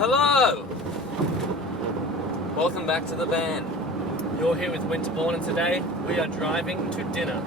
Hello! Welcome back to the van. You're here with Winterbourne, and today we are driving to dinner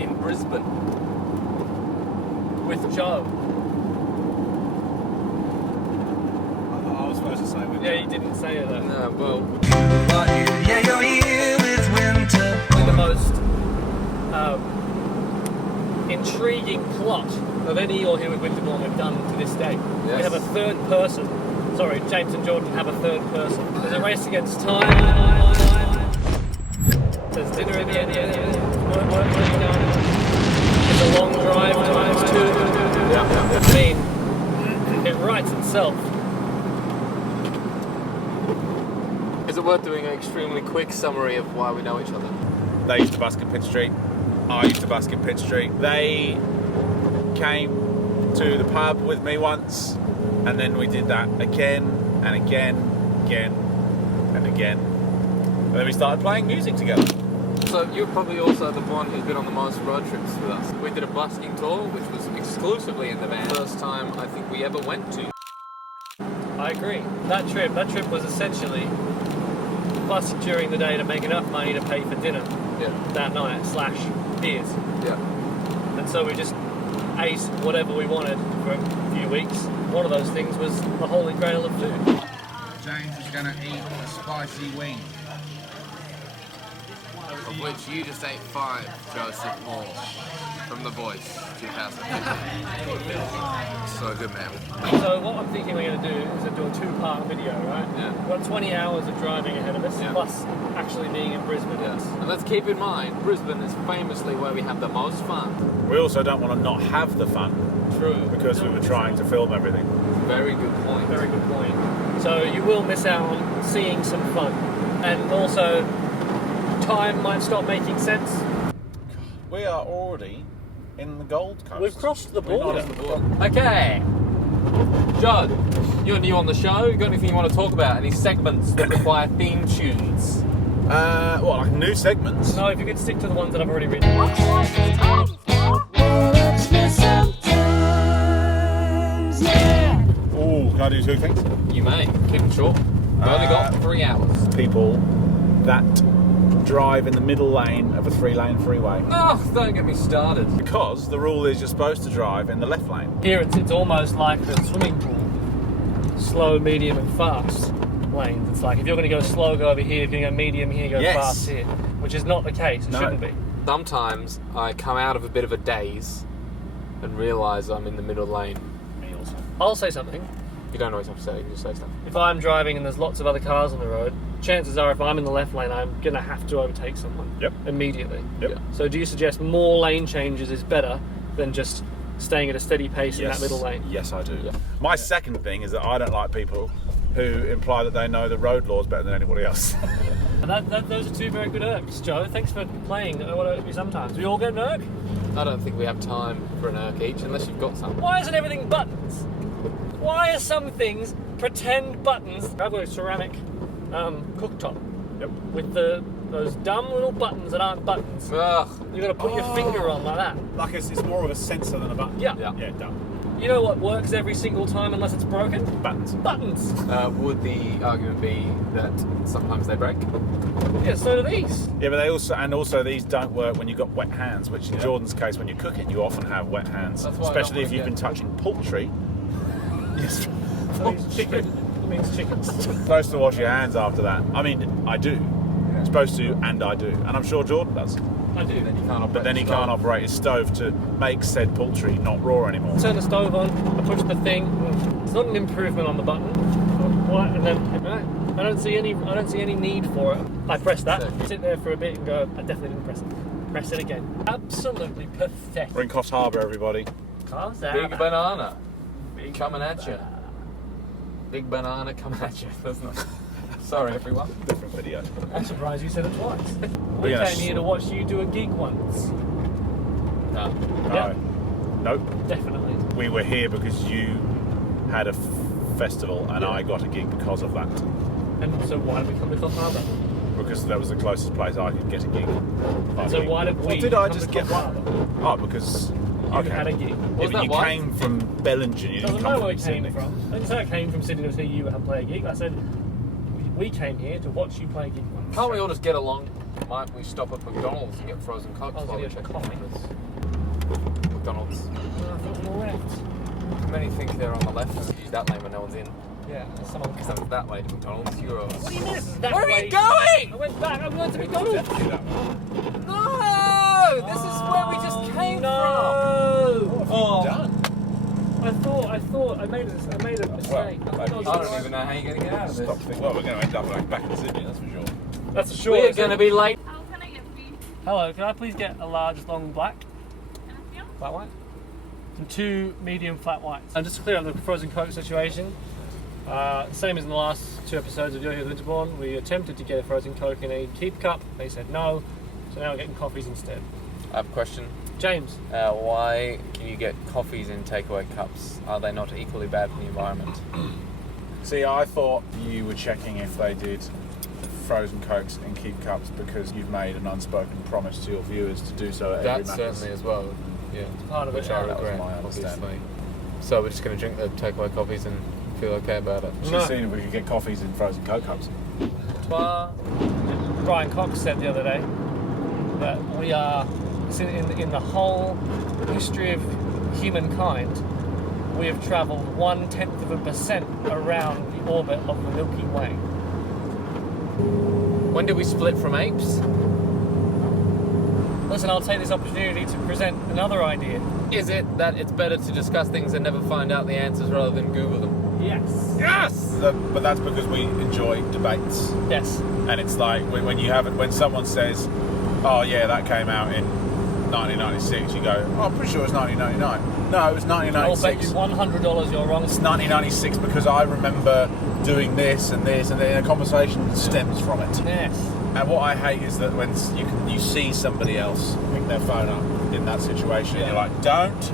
In Brisbane. with Joe. I was supposed to say Winter. Yeah, you didn't say it though. No, well, Yeah, you're here with winter. The most intriguing plot of any You're Here with Winterbourne we've done to this day. Yes. We have a third person. Sorry, James and Jordan have a third person. There's a race against time. There's dinner at the end. Work. It's a long drive times two. yeah. I mean, it writes itself. Is it worth doing an extremely quick summary of why we know each other? They used to bask in Pitt Street. I used to bask in Pitt Street. They came to the pub with me once, and then we did that again and again and again. And then we started playing music together. So you're probably also the one who's been on the most road trips with us. We did a busking tour, which was exclusively in the van. First time I think we ever went to. I agree. That trip was essentially busting during the day to make enough money to pay for dinner Yeah. that night / beers. Yeah. And so we just ate whatever we wanted for a few weeks. One of those things was the holy grail of food. James is going to eat a spicy wing. Of which you just ate 5, Joseph Moore, from The Voice, 2015. So good, man. So what I'm thinking we're going to do is do a 2-part video, right? Yeah. We've got 20 hours of driving ahead of us, Yeah. plus actually being in Brisbane. Yes. And let's keep in mind, Brisbane is famously where we have the most fun. We also don't want to not have the fun True. because we were trying to film everything. Very good point. Very good point. So you will miss out on seeing some fun. And also, time might stop making sense. We are already in the Gold Coast. We've crossed the border. Okay. Judd, you're new on the show. You got anything you want to talk about? Any segments that require theme tunes? What, like new segments? No, if you could stick to the ones that I've already written. Ooh, can I do 2 things? You may. Keep it short. We've only got 3 hours. People that drive in the middle lane of a 3-lane freeway. Oh, don't get me started. Because the rule is you're supposed to drive in the left lane. Here it's almost like the swimming pool. Slow, medium and fast lanes. It's like if you're going to go slow, go over here. If you're going to go medium here, go Yes. fast here. Which is not the case. It No. shouldn't be. Sometimes I come out of a bit of a daze and realise I'm in the middle lane. I'll say something. You don't always have to say it, you just say stuff. If I'm driving and there's lots of other cars on the road, chances are if I'm in the left lane, I'm going to have to overtake someone Yep. immediately. Yep. Yeah. So do you suggest more lane changes is better than just staying at a steady pace in that middle lane? Yes, I do. Yeah. My second thing is that I don't like people who imply that they know the road laws better than anybody else. And those are 2 very good irks, Joe. Thanks for playing what irk me sometimes. We all get an irk? I don't think we have time for an irk each unless you've got some. Why isn't everything buttons? Why are some things pretend buttons? I've got a ceramic cooktop Yep. with those dumb little buttons that aren't buttons. Ugh. You've got to put your finger on like that. Like it's more of a sensor than a button. Yeah. Yeah. Yeah, dumb. You know what works every single time unless it's broken? Buttons. Buttons. Would the argument be that sometimes they break? Yeah, so do these. Yeah, but also these don't work when you've got wet hands, which in Jordan's case, when you're cooking, you often have wet hands, That's why I especially don't if you've wanna been touching poultry. Yes. Chicken. It means chickens. Supposed to wash your hands after that. I mean, I do. Supposed to, and I do, and I'm sure Jordan does. I do. Then you can't operate But then the he stove. can't operate his stove to make said poultry not raw anymore. Turn the stove on, I push the thing. It's not an improvement on the button. What? And then I don't see any need for it. I press that, sit there for a bit and go, I definitely didn't press it. Press it again. Absolutely pathetic. We're in Coffs Harbour, everybody. Big banana coming at you. Big banana coming at you. That's not. Sorry, everyone. Different video. I'm surprised you said it twice. We Yeah. came here to watch you do a gig once. No. No. Yeah. Nope. Definitely. We were here because you had a festival and I got a gig because of that. And so why did we come to Coffs Harbour? Because that was the closest place I could get a gig. And so why did we Or did I come just to get Coffs one? Harbour? Oh, because Okay. had a gig. Yeah, Was but that you why? came from Bellingen. You didn't Doesn't come know where we from came Sydney. from. I didn't say I came from Sydney to see you play a gig. I said we came here to watch you play a gig. Can't we all just get along? Might we stop at McDonald's and get frozen cokes I was while we gonna check get the coffee. numbers? McDonald's. I thought we were left. Many think they're on the left. Use that lane when no one's in. Yeah, someone. Because I'm that way to McDonald's. You're What do you mean it's that Where are way? you going? I went back. I'm going to McDonald's. No! This is where we just came from. Oh, done. I thought I made a mistake. Well, I thought maybe I was I right. don't even know how you're going to get out of this. Stop thinking. Well, we're going to end up like back in Sydney, that's for sure. That's a sure. We're going to be late. How can I get free? Hello, can I please get a large long black Anything else? flat white and 2 medium flat whites? And just to clear up the frozen Coke situation, same as in the last 2 episodes of Yo Yo Winterbourne, we attempted to get a frozen Coke in a keep cup. They said no, so now we're getting coffees instead. I have a question. James, Why can you get coffees in takeaway cups? Are they not equally bad for the environment? See, I thought you were checking if they did frozen Cokes in keep cups because you've made an unspoken promise to your viewers to do so at every That Macca's. certainly as well. Yeah. part of Which it. I that was regret, my understanding. obviously. So we're just going to drink the takeaway coffees and feel okay about it. She's No. seen if we could get coffees in frozen Coke cups. Brian Cox said the other day that we are in the whole history of humankind, we have travelled 0.1% around the orbit of the Milky Way. When did we split from apes? Listen, I'll take this opportunity to present another idea. Is it that it's better to discuss things and never find out the answers rather than Google them? Yes. Yes! But that's because we enjoy debates. Yes. And it's like when you have it, when someone says, "Oh yeah, that came out in 1996," you go, "Oh, I'm pretty sure it was 1999." No, it was I'll bet you 1996. $100 you're wrong. It's 1996 because I remember doing this and this, and then a conversation stems from it. Yes. And what I hate is that when you see somebody else pick their phone up in that situation, and you're like, "Don't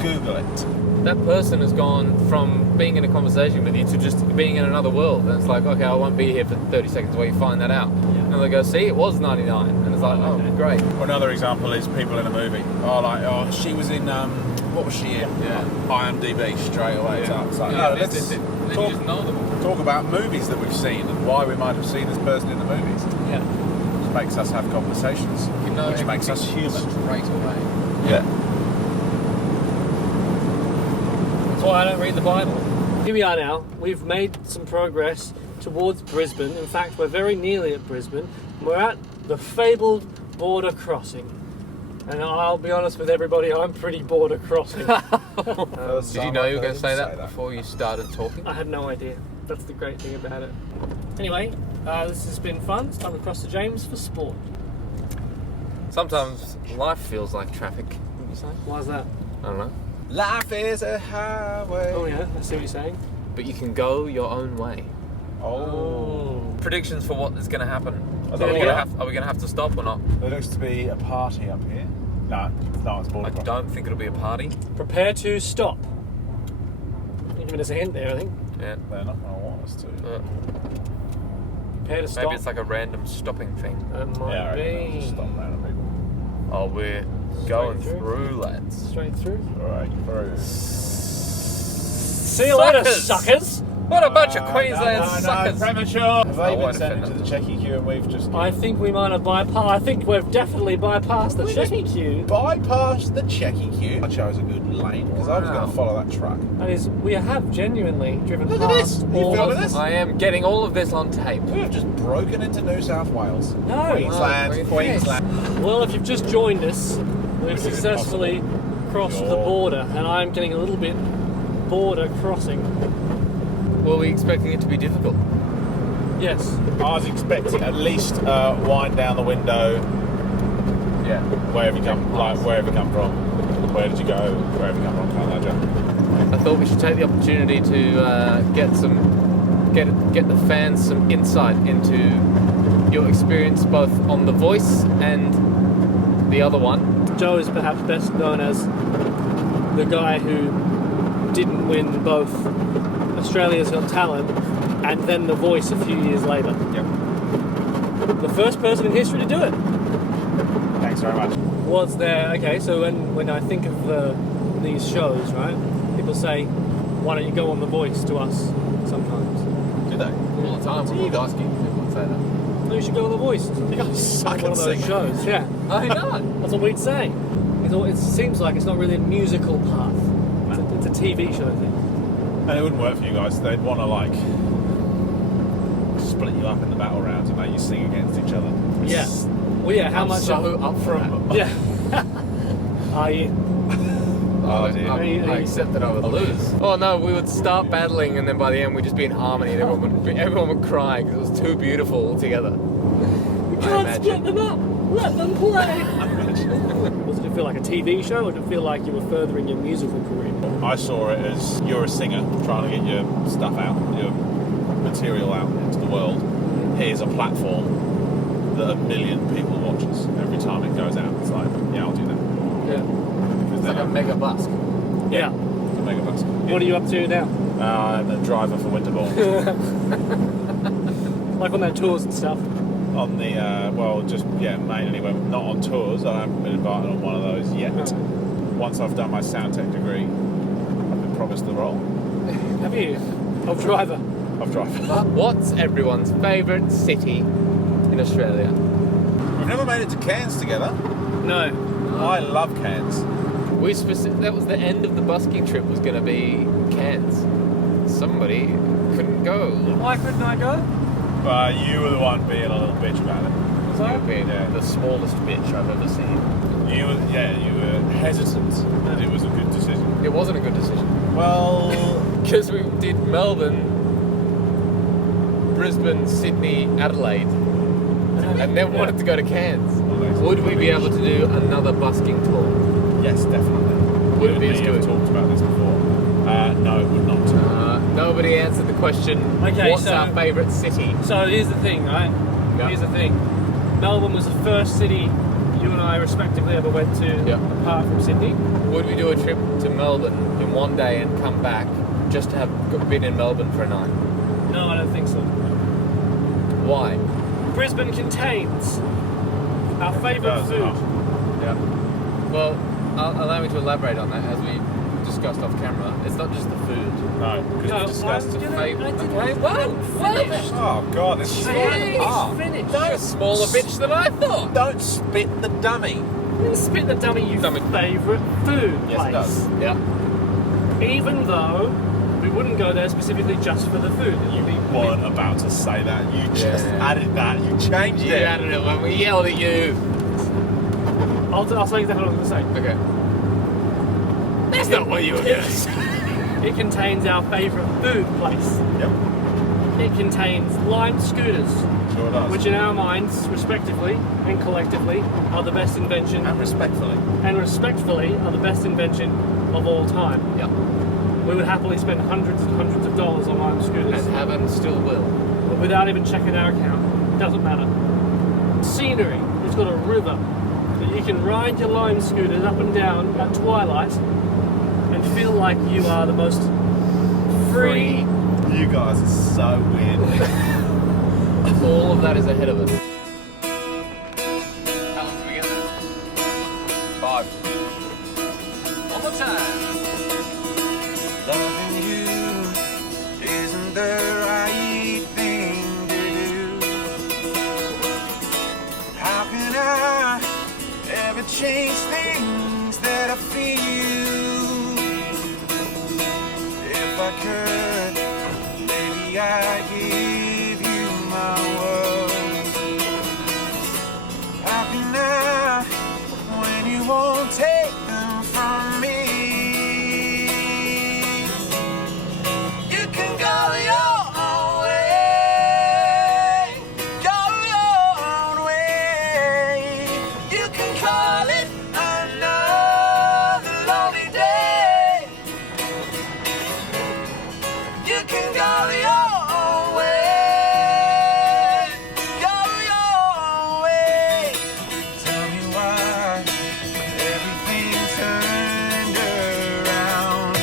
Google it." That person has gone from being in a conversation with you to just being in another world. And it's like, okay, I won't be here for 30 seconds while you find that out. And they go, see, it was 99. And it's like, oh, great. Or another example is people in a movie. Oh, she was in, what was she in? Yeah. IMDb straight away. Yeah. It's like, Yeah, no, then let's you talk, just know them. talk about movies that we've seen and why we might have seen this person in the movies. Yeah. Which makes us have conversations, You know which makes us human. straight away. Yeah. That's why I don't read the Bible. Here we are now. We've made some progress towards Brisbane. In fact, we're very nearly at Brisbane. We're at the fabled border crossing. And I'll be honest with everybody, I'm pretty border crossing. Did you know you were going to say that before you started talking? I had no idea. That's the great thing about it. Anyway, this has been fun. It's time to cross to James for sport. Sometimes life feels like traffic, wouldn't you say? Why is that? I don't know. Life is a highway. Oh yeah, I see what you're saying. But you can go your own way. Oh. Predictions for what is going to happen. Are Are they we all going to have to stop or not? There looks to be a party up here. No, it's border I crossing. don't think it'll be a party. Prepare to stop. You're giving us a hint there, I think. Yeah. They're not going to want us to. Prepare to stop. Maybe it's like a random stopping thing. It might Yeah, I reckon they'll just be. stop random people. Oh, we're going through? through, lads. Straight through. Alright, through. See you later, suckers! What a bunch of Queensland no, suckers. premature. Have I they been won't sent offend into the checky queue and we've just I think we might have bypassed. I think we've definitely bypassed the checking queue. bypassed the checky queue? I chose a good lane because I was Wow. going to follow that truck. That is, we have genuinely driven Look at past this. You all filming of this? I am getting all of this on tape. We have just broken into New South Wales. No. Queensland, Oh, Queensland. Well, if you've just joined us, we've Which is successfully crossed the Sure. border, and I'm getting a little bit border crossing. Were we expecting it to be difficult? Yes. I was expecting at least wind down the window. Yeah. Wherever you come from. Where did you go? Wherever you come from, can't ledger. I thought we should take the opportunity to get the fans some insight into your experience both on The Voice and the other one. Joe is perhaps best known as the guy who didn't win both Australia's Got Talent and then The Voice a few years later. Yep. The first person in history to do it. Thank Thanks very much. Was there, okay, so when I think of these shows, right, people say, why don't you go on The Voice to us sometimes? Do they? All the time when we're basking, people would say that. No, you should go on The Voice. You guys Suck one of and those sing. shows, yeah. I know. That's what we'd say. It seems like it's not really a musical path. It's a TV show thing. And it wouldn't work for you guys. They'd want to like split you up in the battle rounds and make you sing against each other. Yeah. Well, yeah, how I'm much... so up for it. Yeah. Are you? Oh, dear. I accept that I would lose. Oh no, we would start battling and then by the end we'd just be in harmony and everyone would cry because it was too beautiful all together. You can't split them up. Let them play. Did it feel like a TV show, or did it feel like you were furthering your musical career? I saw it as you're a singer trying to get your stuff out, your material out into the world. Here's a platform that 1 million people watches every time it goes out. It's like, yeah, I'll do that. Yeah. It's like a mega busk. Yeah. It's a mega bus. What are you up to now? I'm a driver for Winterbourne. Like on their tours and stuff? On the, mainly when not on tours. I haven't been invited on one of those yet. Oh. Once I've done my sound tech degree, I've been promised the role Have you? Of driver? of driver. But what's everyone's favourite city in Australia? We've never made it to Cairns together. No. I love Cairns. That was the end of the busking trip was going to be Cairns. Somebody couldn't go. Why couldn't I go? You were the one being a little bitch about it. So you being Yeah. the smallest bitch I've ever seen. You were hesitant that it was a good decision. It wasn't a good decision. Well, Because we did Melbourne, Brisbane, Sydney, Adelaide, and then wanted to go to Cairns. Would we be able to do another busking tour? yes, definitely. Would it be You as and me have good? talked about this before. No, it would not. Nobody answered the question, Okay, what's so- our favourite city? So here's the thing, right? Yeah. Here's the thing. Melbourne was the first city you and I respectively ever went to, Yeah. apart from Sydney. Would we do a trip to Melbourne in one day and come back just to have been in Melbourne for a night? No, I don't think so. Why? Brisbane contains our favourite does, food. oh. Yeah. Well, allow me to elaborate on that as we discussed off camera. It's not just the food. No, because No, we discussed I'm the gonna- favourite. I didn't- Okay, well, finish. Oh God, this is Jeez. Finish. You're a smaller bitch than I thought. Don't spit the dummy. Spit the dummy, you Dummy. favourite food Yes, place. it does. Yeah. Even though we wouldn't go there specifically just for the food. You weren't about to say that. You just Yeah. added that. You changed You it. added it when we yelled at you. I'll say exactly what I'm going to say. Okay. That's not what you were going to say. It contains our favourite food place. Yep. It contains Lime scooters, Sure does. which in our minds, respectively and collectively, are the best invention, and respectfully. and respectfully are the best invention of all time. Yeah. We would happily spend hundreds and hundreds of dollars on Lime scooters, And have and still will. but without even checking our account. It doesn't matter. Scenery. It's got a river that you can ride your Lime scooters up and down at twilight and feel like you are the most free. You guys are so weird. All of that is ahead of us. How long did we get there? 5. One more time. Loving you isn't the right thing to do. How can I ever change things that I feel? If I could, maybe I'd give you my world. How can I, when you won't take them from me? You can go your own way, go your own way. You can call it another lonely day. You can go your own way, go your own way. Tell me why everything turned around.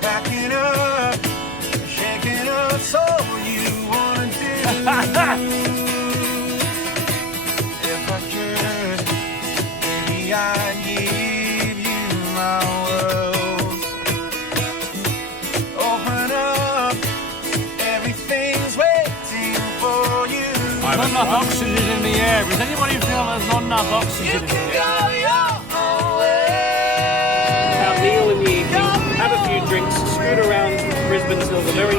Backing up, shaking up, so you wanna do. If I Not enough oxygen in the air. Does anybody feel there's not enough oxygen in the air? Our meal in the evening, have a few drinks, scoot around Brisbane till the very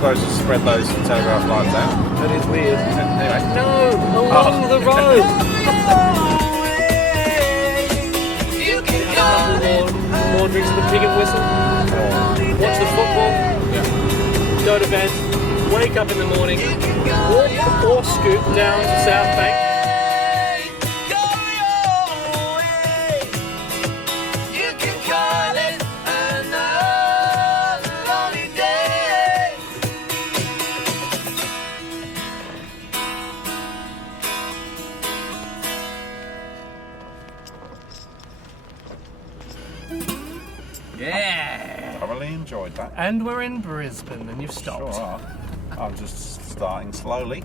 supposed to spread those telegraph lines out. That is weird. Anyway. No, along the road. more drinks of the pig and whistle. Watch the football. Go to bed. Wake up in the morning. Walk or scoot down to South Bank. Yeah. Thoroughly enjoyed that. And we're in Brisbane, and you've stopped. Sure are. I'm just starting slowly.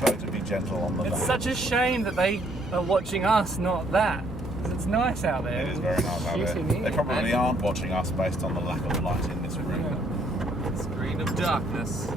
So to be gentle on the It's back. such a shame that they are watching us, not that. 'Cause it's nice out there. It is very nice out Beauty there. me. They probably aren't watching us based on the lack of light in this room. Screen of darkness.